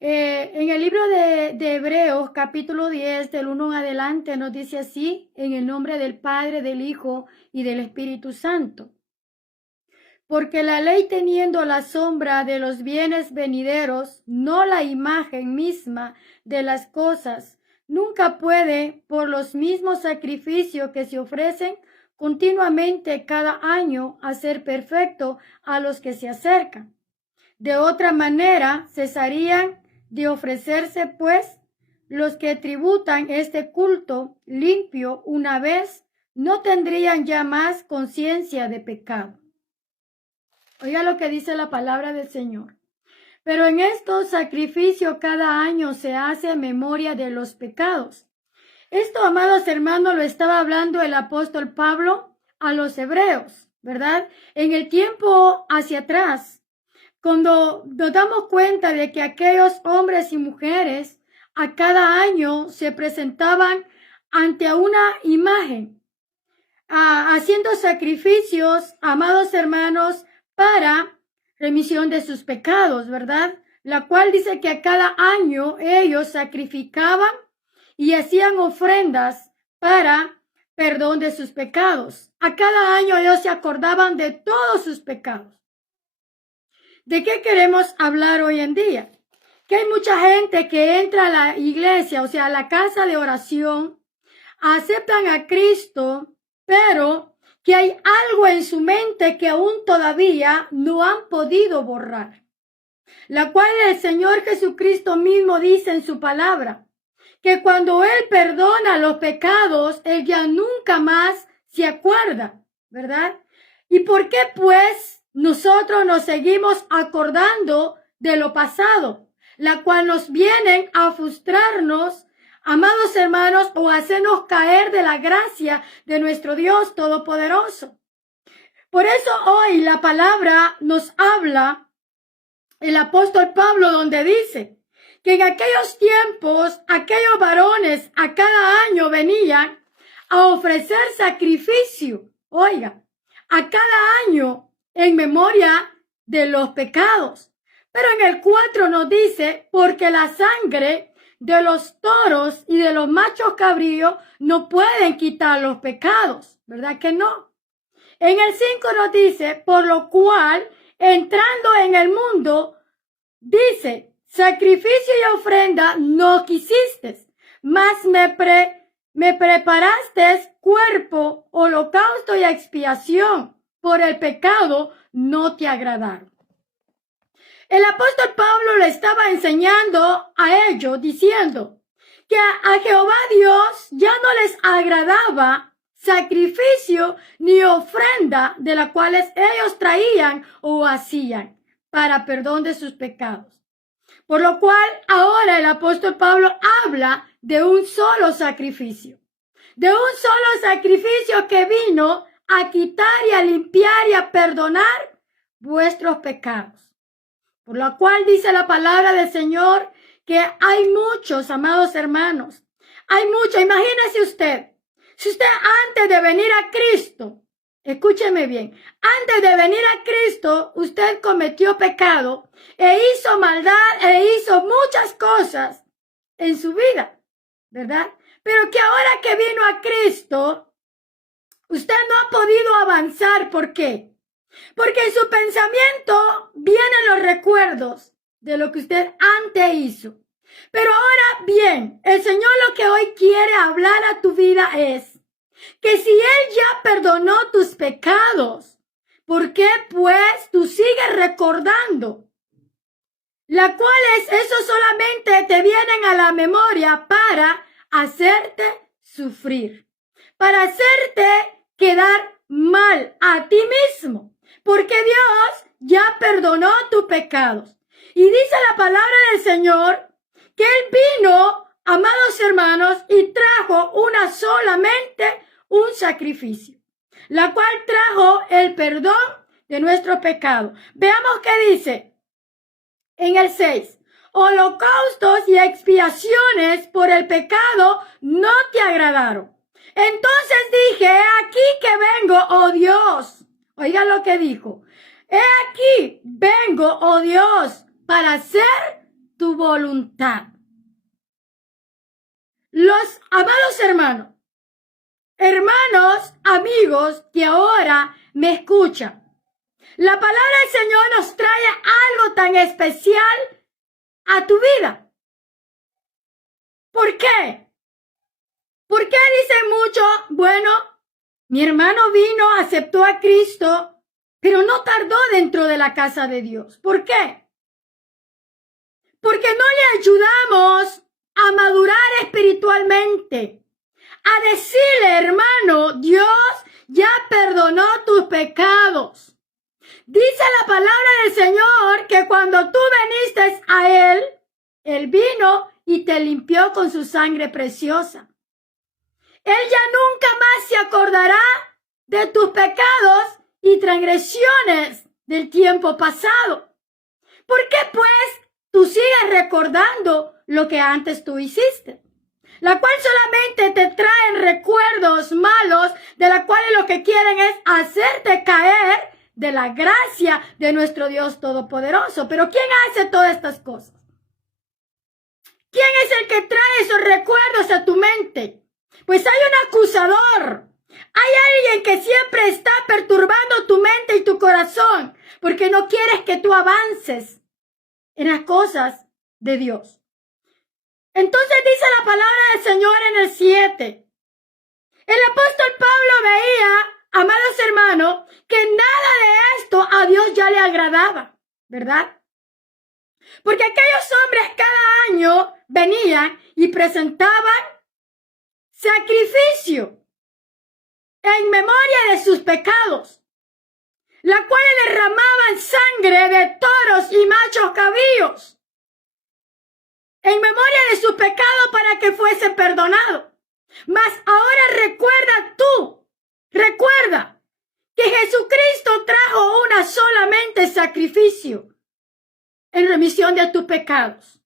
En el libro de Hebreos, capítulo 10, del 1 en adelante, nos dice así, en el nombre del Padre, del Hijo y del Espíritu Santo. Porque la ley, teniendo la sombra de los bienes venideros, no la imagen misma de las cosas, nunca puede, por los mismos sacrificios que se ofrecen continuamente cada año, hacer perfecto a los que se acercan. De otra manera, cesarían de ofrecerse, pues, los que tributan este culto limpio una vez, no tendrían ya más conciencia de pecado. Oiga lo que dice la palabra del Señor. Pero en estos sacrificios cada año se hace memoria de los pecados. Esto, amados hermanos, lo estaba hablando el apóstol Pablo a los hebreos, ¿verdad? En el tiempo hacia atrás, cuando nos damos cuenta de que aquellos hombres y mujeres a cada año se presentaban ante una imagen, haciendo sacrificios, amados hermanos, para remisión de sus pecados, ¿verdad? La cual dice que a cada año ellos sacrificaban y hacían ofrendas para perdón de sus pecados. A cada año ellos se acordaban de todos sus pecados. ¿De qué queremos hablar hoy en día? Que hay mucha gente que entra a la iglesia, o sea, a la casa de oración, aceptan a Cristo, pero que hay algo en su mente que aún todavía no han podido borrar. La cual el Señor Jesucristo mismo dice en su palabra, que cuando Él perdona los pecados, Él ya nunca más se acuerda, ¿verdad? ¿Y por qué pues nosotros nos seguimos acordando de lo pasado, la cual nos vienen a frustrarnos, amados hermanos, o hacernos caer de la gracia de nuestro Dios Todopoderoso? Por eso hoy la palabra nos habla, el apóstol Pablo, donde dice que en aquellos tiempos, aquellos varones a cada año venían a ofrecer sacrificio, oiga, a cada año en memoria de los pecados. Pero en el 4 nos dice, porque la sangre de los toros y de los machos cabríos no pueden quitar los pecados, ¿verdad que no? En el 5 nos dice, por lo cual, entrando en el mundo, dice, sacrificio y ofrenda no quisiste, mas me preparaste cuerpo, holocausto y expiación. Por el pecado no te agradaron. El apóstol Pablo le estaba enseñando a ellos, diciendo que a Jehová Dios ya no les agradaba sacrificio ni ofrenda de las cuales ellos traían o hacían para perdón de sus pecados. Por lo cual ahora el apóstol Pablo habla de un solo sacrificio. De un solo sacrificio que vino a quitar y a limpiar y a perdonar vuestros pecados. Por lo cual dice la palabra del Señor que hay muchos, amados hermanos. Hay muchos. Imagínese usted. Si usted antes de venir a Cristo, escúcheme bien, antes de venir a Cristo, usted cometió pecado e hizo maldad e hizo muchas cosas en su vida, ¿verdad? Pero que ahora que vino a Cristo, usted no ha podido avanzar. ¿Por qué? Porque en su pensamiento vienen los recuerdos de lo que usted antes hizo. Pero ahora bien, el Señor lo que hoy quiere hablar a tu vida es que si Él ya perdonó tus pecados, ¿por qué pues tú sigues recordando? La cual eso solamente te vienen a la memoria para hacerte sufrir, para hacerte quedar mal a ti mismo, porque Dios ya perdonó tus pecados. Y dice la palabra del Señor que Él vino, amados hermanos, y trajo solamente un sacrificio, la cual trajo el perdón de nuestro pecado. Veamos qué dice en el 6. Holocaustos y expiaciones por el pecado no te agradaron. Entonces dije, he aquí que vengo, oh Dios. Oiga lo que dijo. He aquí, vengo, oh Dios, para hacer tu voluntad. Los amados hermanos, amigos que ahora me escuchan, la palabra del Señor nos trae algo tan especial a tu vida. ¿Por qué? ¿Por qué dicen mucho? Bueno, mi hermano vino, aceptó a Cristo, pero no tardó dentro de la casa de Dios. ¿Por qué? Porque no le ayudamos a madurar espiritualmente. A decirle, hermano, Dios ya perdonó tus pecados. Dice la palabra del Señor que cuando tú viniste a Él, Él vino y te limpió con su sangre preciosa. Él ya nunca más se acordará de tus pecados y transgresiones del tiempo pasado. ¿Por qué pues tú sigues recordando lo que antes tú hiciste? La cual solamente te traen recuerdos malos, de la cual lo que quieren es hacerte caer de la gracia de nuestro Dios Todopoderoso. Pero ¿quién hace todas estas cosas? ¿Quién es el que trae esos recuerdos a tu mente? Pues hay un acusador. Hay alguien que siempre está perturbando tu mente y tu corazón, porque no quieres que tú avances en las cosas de Dios. Entonces dice la palabra del Señor en el 7. El apóstol Pablo veía, amados hermanos, que nada de esto a Dios ya le agradaba, ¿verdad? Porque aquellos hombres cada año venían y presentaban sacrificio en memoria de sus pecados, la cual derramaban sangre de toros y machos cabríos en memoria de su pecado para que fuese perdonado. Mas ahora recuerda que Jesucristo trajo una solamente sacrificio en remisión de tus pecados,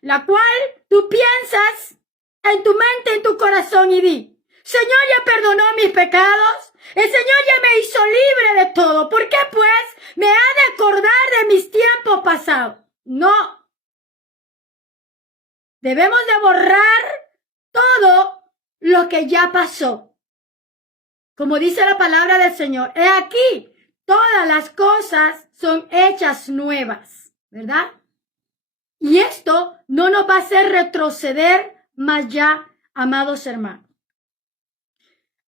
la cual tú piensas en tu mente, en tu corazón y di, Señor ya perdonó mis pecados, el Señor ya me hizo libre de todo, ¿por qué pues me ha de acordar de mis tiempos pasados? No. Debemos de borrar todo lo que ya pasó. Como dice la palabra del Señor, he aquí, todas las cosas son hechas nuevas, ¿verdad? Y esto no nos va a hacer retroceder más ya, amados hermanos.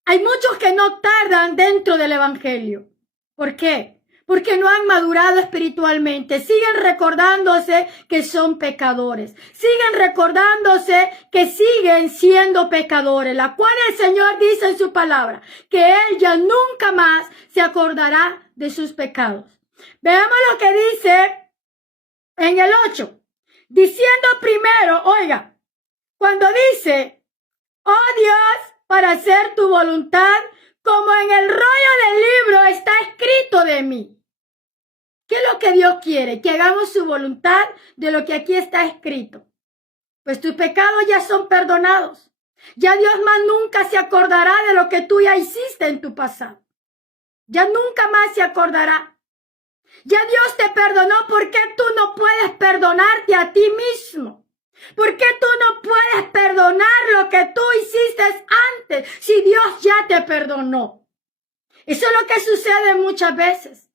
Hay muchos que no tardan dentro del Evangelio. ¿Por qué? Porque no han madurado espiritualmente. Siguen recordándose que son pecadores. Siguen recordándose que siguen siendo pecadores. La cual el Señor dice en su palabra que Él ya nunca más se acordará de sus pecados. Veamos lo que dice en el 8. Diciendo primero, oiga, cuando dice, oh Dios, para hacer tu voluntad, como en el rollo del libro está escrito de mí. ¿Qué es lo que Dios quiere? Que hagamos su voluntad de lo que aquí está escrito. Pues tus pecados ya son perdonados. Ya Dios más nunca se acordará de lo que tú ya hiciste en tu pasado. Ya nunca más se acordará. Ya Dios te perdonó, ¿por qué tú no puedes perdonarte a ti mismo? ¿Por qué tú no puedes perdonar lo que tú hiciste antes si Dios ya te perdonó? Eso es lo que sucede muchas veces.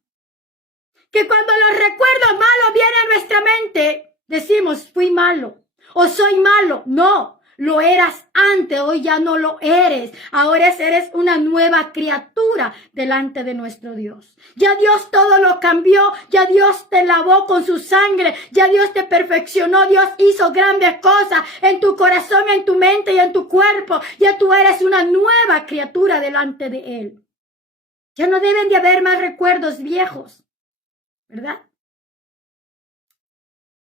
Que cuando los recuerdos malos vienen a nuestra mente, decimos, fui malo o soy malo. No, lo eras antes, hoy ya no lo eres. Ahora eres una nueva criatura delante de nuestro Dios. Ya Dios todo lo cambió, ya Dios te lavó con su sangre, ya Dios te perfeccionó, Dios hizo grandes cosas en tu corazón, en tu mente y en tu cuerpo. Ya tú eres una nueva criatura delante de Él. Ya no deben de haber más recuerdos viejos, ¿verdad?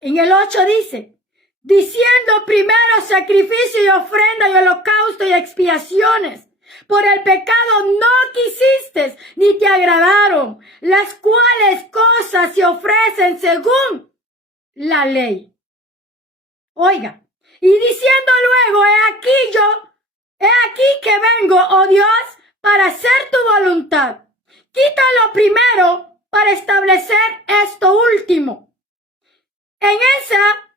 En el 8 dice, diciendo primero sacrificio y ofrenda y holocausto y expiaciones, por el pecado no quisiste ni te agradaron, las cuales cosas se ofrecen según la ley. Oiga, y diciendo luego, he aquí que vengo, oh Dios, para hacer tu voluntad. Quita lo primero para establecer esto último. En esa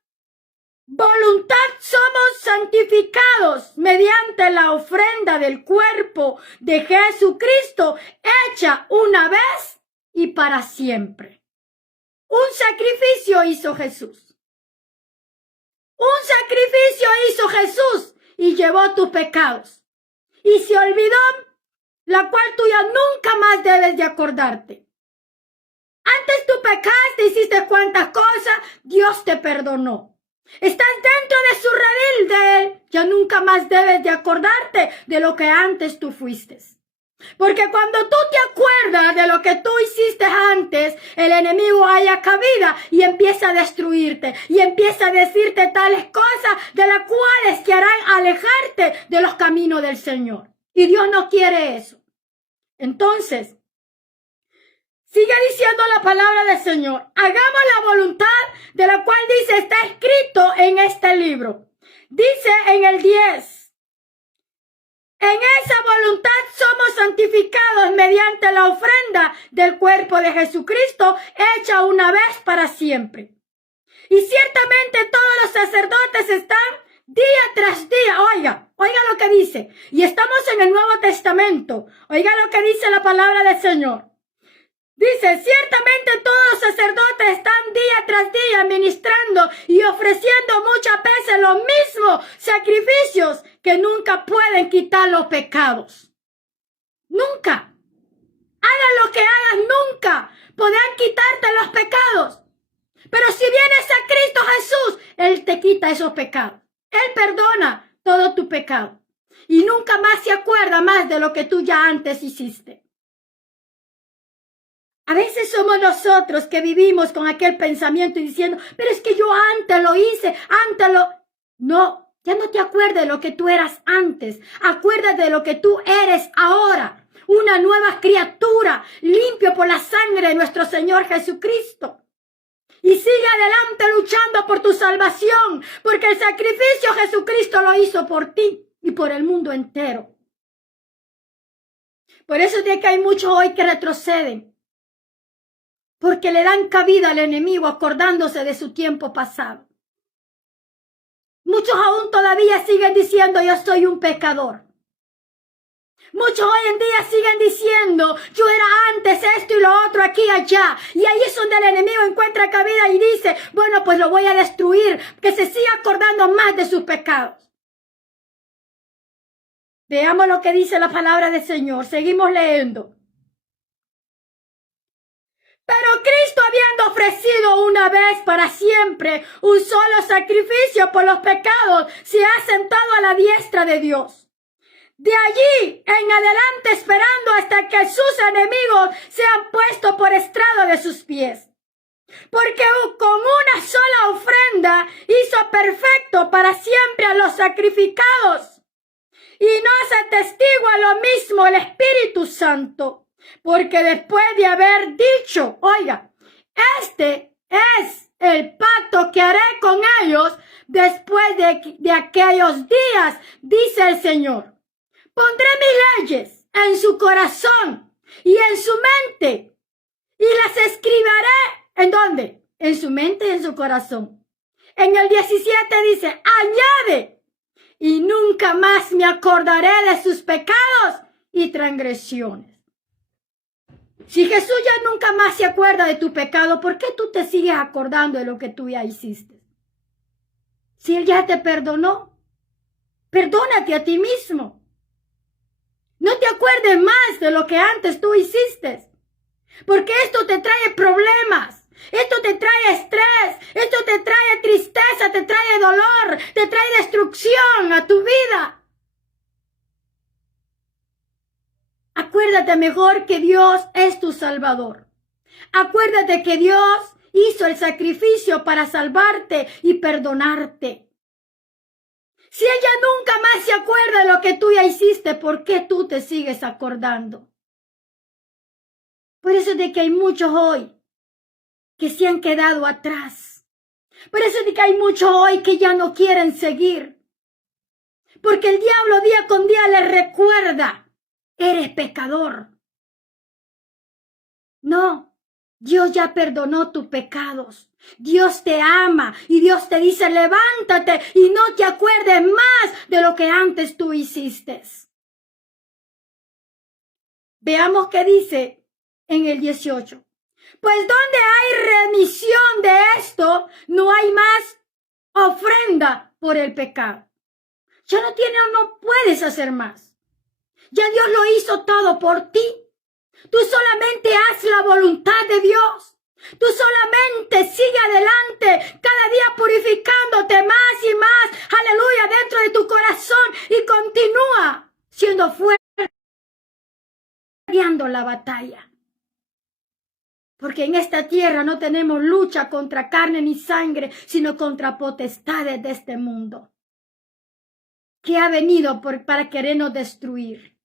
voluntad somos santificados mediante la ofrenda del cuerpo de Jesucristo, hecha una vez y para siempre. Un sacrificio hizo Jesús. Un sacrificio hizo Jesús y llevó tus pecados. Y se olvidó, la cual tú ya nunca más debes de acordarte. Antes tú pecaste, hiciste cuantas cosas, Dios te perdonó. Estás dentro de su redil de Él, ya nunca más debes de acordarte de lo que antes tú fuiste. Porque cuando tú te acuerdas de lo que tú hiciste antes, el enemigo haya cabida y empieza a destruirte y empieza a decirte tales cosas de las cuales que harán alejarte de los caminos del Señor. Y Dios no quiere eso. Entonces, sigue diciendo la palabra del Señor. Hagamos la voluntad de la cual dice, está escrito en este libro. Dice en el 10. En esa voluntad somos santificados mediante la ofrenda del cuerpo de Jesucristo, hecha una vez para siempre. Y ciertamente todos los sacerdotes están día tras día. Oiga lo que dice. Y estamos en el Nuevo Testamento. Oiga lo que dice la palabra del Señor. Dice, ciertamente todos los sacerdotes están día tras día ministrando y ofreciendo muchas veces los mismos sacrificios que nunca pueden quitar los pecados. Nunca. Hagan lo que hagan, nunca podrán quitarte los pecados. Pero si vienes a Cristo Jesús, Él te quita esos pecados. Él perdona todo tu pecado. Y nunca más se acuerda más de lo que tú ya antes hiciste. A veces somos nosotros que vivimos con aquel pensamiento y diciendo, pero es que yo antes lo hice, No, ya no te acuerdas de lo que tú eras antes. Acuérdate de lo que tú eres ahora. Una nueva criatura, limpio por la sangre de nuestro Señor Jesucristo. Y sigue adelante luchando por tu salvación, porque el sacrificio Jesucristo lo hizo por ti y por el mundo entero. Por eso es de que hay muchos hoy que retroceden. Porque le dan cabida al enemigo acordándose de su tiempo pasado. Muchos aún todavía siguen diciendo, yo soy un pecador. Muchos hoy en día siguen diciendo, yo era antes esto y lo otro, aquí y allá. Y ahí es donde el enemigo encuentra cabida y dice, bueno, pues lo voy a destruir, que se siga acordando más de sus pecados. Veamos lo que dice la palabra del Señor. Seguimos leyendo. Pero Cristo, habiendo ofrecido una vez para siempre un solo sacrificio por los pecados, se ha sentado a la diestra de Dios. De allí en adelante esperando hasta que sus enemigos sean puestos por estrado de sus pies. Porque con una sola ofrenda hizo perfecto para siempre a los sacrificados. Y nos atestigua lo mismo el Espíritu Santo. Porque después de haber dicho, oiga, este es el pacto que haré con ellos después de aquellos días, dice el Señor. Pondré mis leyes en su corazón y en su mente y las escribiré, ¿en dónde? En su mente y en su corazón. En el 17 dice, añade, y nunca más me acordaré de sus pecados y transgresiones. Si Jesús ya nunca más se acuerda de tu pecado, ¿por qué tú te sigues acordando de lo que tú ya hiciste? Si Él ya te perdonó, perdónate a ti mismo. No te acuerdes más de lo que antes tú hiciste, porque esto te trae problemas, esto te trae estrés, esto te trae tristeza, te trae dolor, te trae destrucción a tu vida. Acuérdate mejor que Dios es tu Salvador. Acuérdate que Dios hizo el sacrificio para salvarte y perdonarte. Si ella nunca más se acuerda de lo que tú ya hiciste, ¿por qué tú te sigues acordando? Por eso es de que hay muchos hoy que se han quedado atrás. Por eso es de que hay muchos hoy que ya no quieren seguir. Porque el diablo día con día les recuerda. Eres pecador. No, Dios ya perdonó tus pecados. Dios te ama y Dios te dice, levántate y no te acuerdes más de lo que antes tú hiciste. Veamos qué dice en el 18. Pues donde hay remisión de esto, no hay más ofrenda por el pecado. Ya no puedes hacer más. Ya Dios lo hizo todo por ti. Tú solamente haz la voluntad de Dios. Tú solamente sigue adelante, cada día purificándote más y más, aleluya, dentro de tu corazón y continúa siendo fuerte, peleando la batalla. Porque en esta tierra no tenemos lucha contra carne ni sangre, sino contra potestades de este mundo, que ha venido para querernos destruir.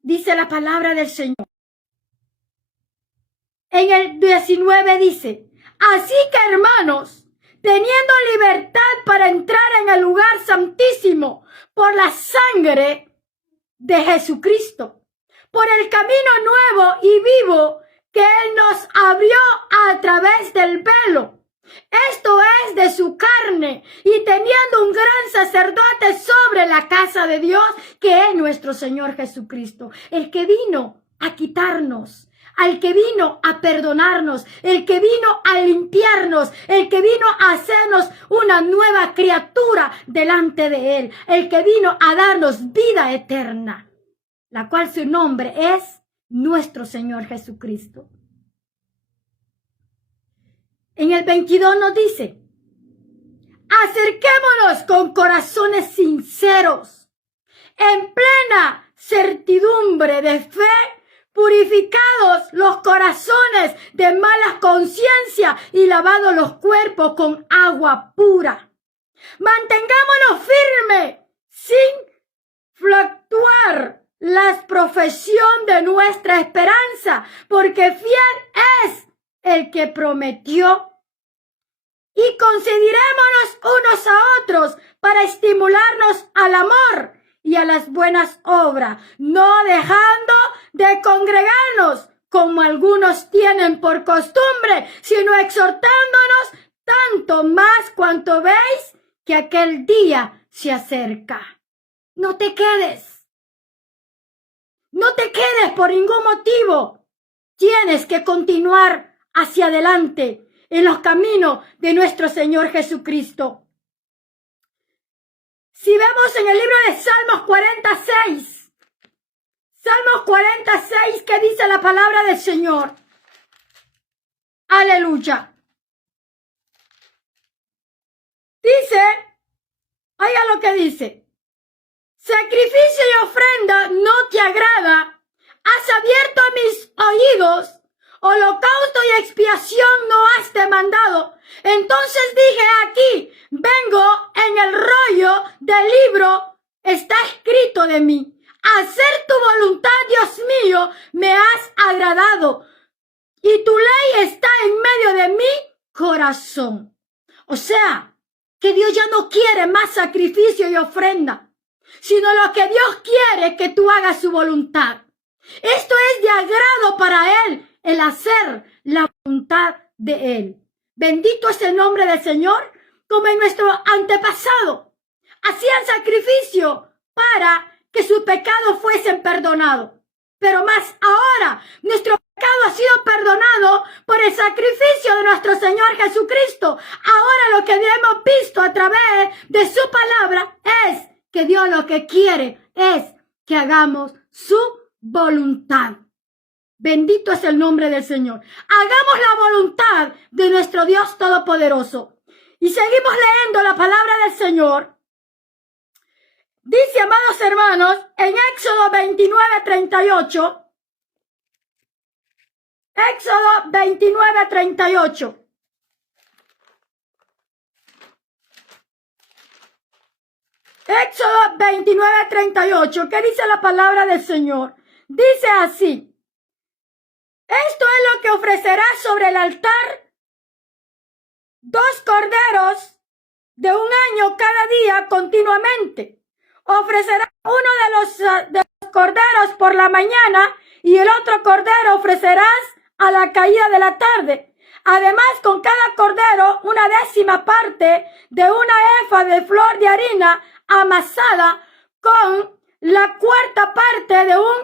Dice la palabra del Señor. En el 19 dice, así que hermanos, teniendo libertad para entrar en el lugar santísimo por la sangre de Jesucristo, por el camino nuevo y vivo que Él nos abrió a través del velo. Esto es de su carne, y teniendo un gran sacerdote sobre la casa de Dios, que es nuestro Señor Jesucristo, el que vino a quitarnos, al que vino a perdonarnos, el que vino a limpiarnos, el que vino a hacernos una nueva criatura delante de Él, el que vino a darnos vida eterna, la cual su nombre es nuestro Señor Jesucristo. En el 22 nos dice, acerquémonos con corazones sinceros, en plena certidumbre de fe, purificados los corazones de mala conciencia y lavados los cuerpos con agua pura. Mantengámonos firmes, sin fluctuar la profesión de nuestra esperanza, porque fiel es el que prometió. Y considerémonos unos a otros para estimularnos al amor y a las buenas obras, no dejando de congregarnos como algunos tienen por costumbre, sino exhortándonos tanto más cuanto veis que aquel día se acerca. No te quedes. No te quedes por ningún motivo. Tienes que continuar hacia adelante en los caminos de nuestro Señor Jesucristo. Si vemos en el libro de Salmos 46, ¿qué dice la palabra del Señor? Aleluya. Dice, oiga lo que dice, sacrificio y ofrenda no te agrada, has abierto mis oídos, holocausto y expiación no has demandado. Entonces dije, aquí vengo, en el rollo del libro está escrito de mí. Hacer tu voluntad, Dios mío, me has agradado, y tu ley está en medio de mi corazón. O sea, que Dios ya no quiere más sacrificio y ofrenda, sino lo que Dios quiere es que tú hagas su voluntad. Esto es de agrado para Él, el hacer la voluntad de Él. Bendito es el nombre del Señor, como en nuestro antepasado hacían sacrificio para que sus pecados fuesen perdonados. Pero más ahora, nuestro pecado ha sido perdonado por el sacrificio de nuestro Señor Jesucristo. Ahora lo que hemos visto a través de su palabra es que Dios lo que quiere es que hagamos su voluntad. Bendito es el nombre del Señor. Hagamos la voluntad de nuestro Dios Todopoderoso. Y seguimos leyendo la palabra del Señor. Dice, amados hermanos, en Éxodo 29:38. Éxodo 29:38. Éxodo 29:38. ¿Qué dice la palabra del Señor? Dice así. Esto es lo que ofrecerás sobre el altar: 2 corderos de 1 año cada día continuamente. Ofrecerás uno de los corderos por la mañana y el otro cordero ofrecerás a la caída de la tarde. Además, con cada cordero, una 10ª parte de una efa de flor de harina amasada, con la 4ª parte de un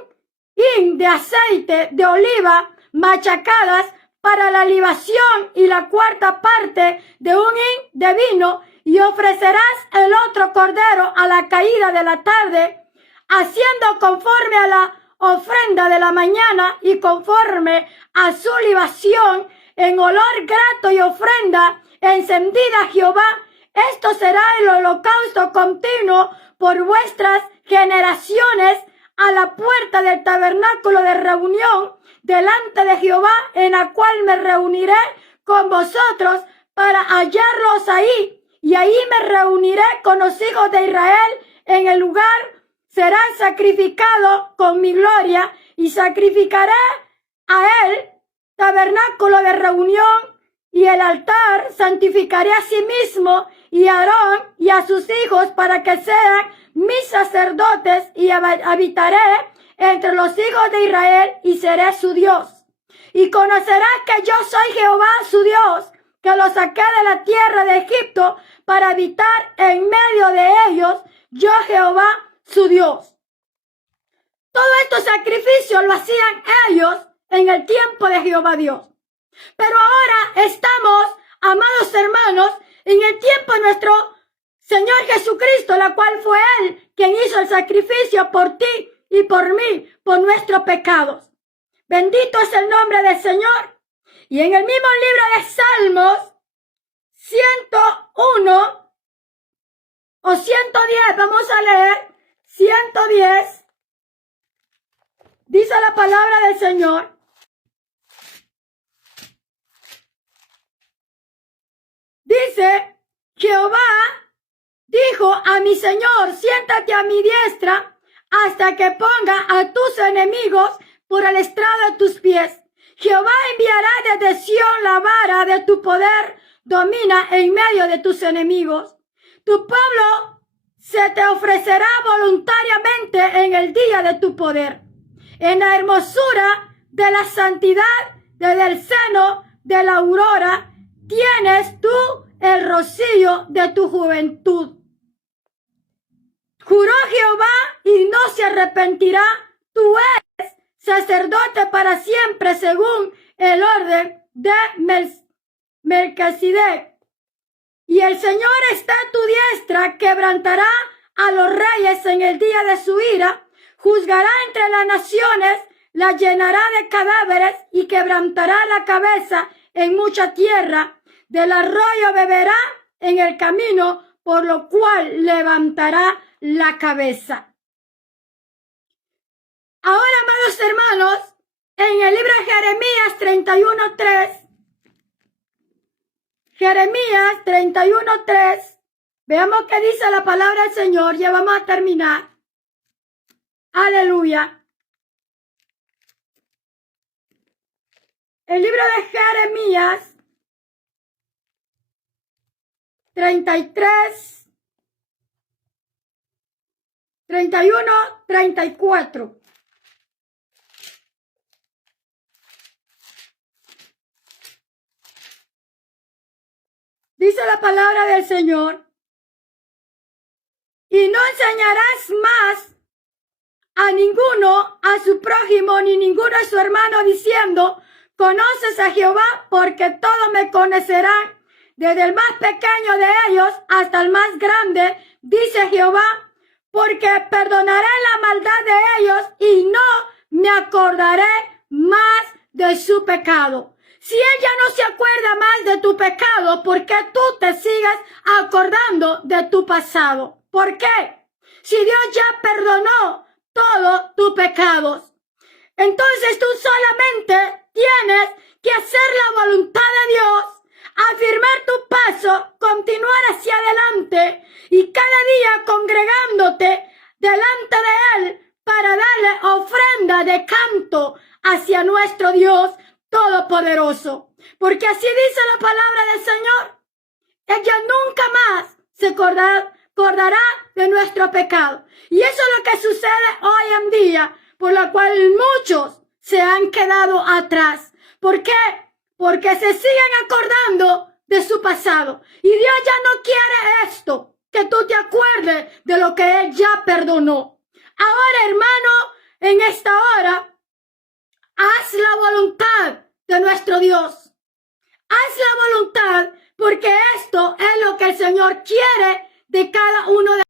hin de aceite de oliva machacadas para la libación y la 4ª parte de un hin de vino, y ofrecerás el otro cordero a la caída de la tarde, haciendo conforme a la ofrenda de la mañana y conforme a su libación en olor grato y ofrenda encendida a Jehová. Esto será el holocausto continuo por vuestras generaciones a la puerta del tabernáculo de reunión delante de Jehová, en la cual me reuniré con vosotros para hallarlos ahí. Y ahí me reuniré con los hijos de Israel en el lugar. Será sacrificado con mi gloria, y sacrificaré a él tabernáculo de reunión, y el altar santificaré a sí mismo y a Aarón y a sus hijos para que sean mis sacerdotes, y habitaré entre los hijos de Israel y seré su Dios. Y conocerás que yo soy Jehová su Dios, que los saqué de la tierra de Egipto para habitar en medio de ellos, yo Jehová su Dios. Todos estos sacrificios lo hacían ellos en el tiempo de Jehová Dios. Pero ahora estamos, amados hermanos, en el tiempo de nuestro Señor Jesucristo, la cual fue Él quien hizo el sacrificio por ti y por mí, por nuestros pecados. Bendito es el nombre del Señor. Y en el mismo libro de Salmos 101 o 110, vamos a leer 110, dice la palabra del Señor. Dice, Jehová dijo a mi Señor, siéntate a mi diestra hasta que ponga a tus enemigos por el estrado de tus pies. Jehová enviará desde Sión la vara de tu poder, domina en medio de tus enemigos. Tu pueblo se te ofrecerá voluntariamente en el día de tu poder. En la hermosura de la santidad, desde el seno de la aurora, tienes tú el rocío de tu juventud. Juró Jehová y no se arrepentirá. Tú eres sacerdote para siempre según el orden de Melquisedec. Y el Señor está a tu diestra, quebrantará a los reyes en el día de su ira, juzgará entre las naciones, la llenará de cadáveres y quebrantará la cabeza en mucha tierra. Del arroyo beberá en el camino, por lo cual levantará la cabeza. Ahora, amados hermanos, en el libro de Jeremías 31:3, Jeremías 31:3, veamos qué dice la palabra del Señor, ya vamos a terminar. Aleluya. El libro de Jeremías 33, 31, 34. Dice la palabra del Señor, y no enseñarás más a ninguno a su prójimo, ni ninguno a su hermano, diciendo, conoces a Jehová, porque todos me conocerán, desde el más pequeño de ellos hasta el más grande, dice Jehová, porque perdonaré la maldad de ellos y no me acordaré más de su pecado. Si Él ya no se acuerda más de tu pecado, ¿por qué tú te sigues acordando de tu pasado? ¿Por qué? Si Dios ya perdonó todos tus pecados, entonces tú solamente tienes que hacer la voluntad de Dios, afirmar tu paso, continuar hacia adelante y cada día congregándote delante de Él para darle ofrenda de canto hacia nuestro Dios Todopoderoso. Porque así dice la palabra del Señor. Ella nunca más se acordará de nuestro pecado. Y eso es lo que sucede hoy en día, por lo cual muchos se han quedado atrás. ¿Por qué? Porque se siguen acordando de su pasado. Y Dios ya no quiere esto, que tú te acuerdes de lo que Él ya perdonó. Ahora, hermano, en esta hora, haz la voluntad de nuestro Dios. Haz la voluntad, porque esto es lo que el Señor quiere de cada uno de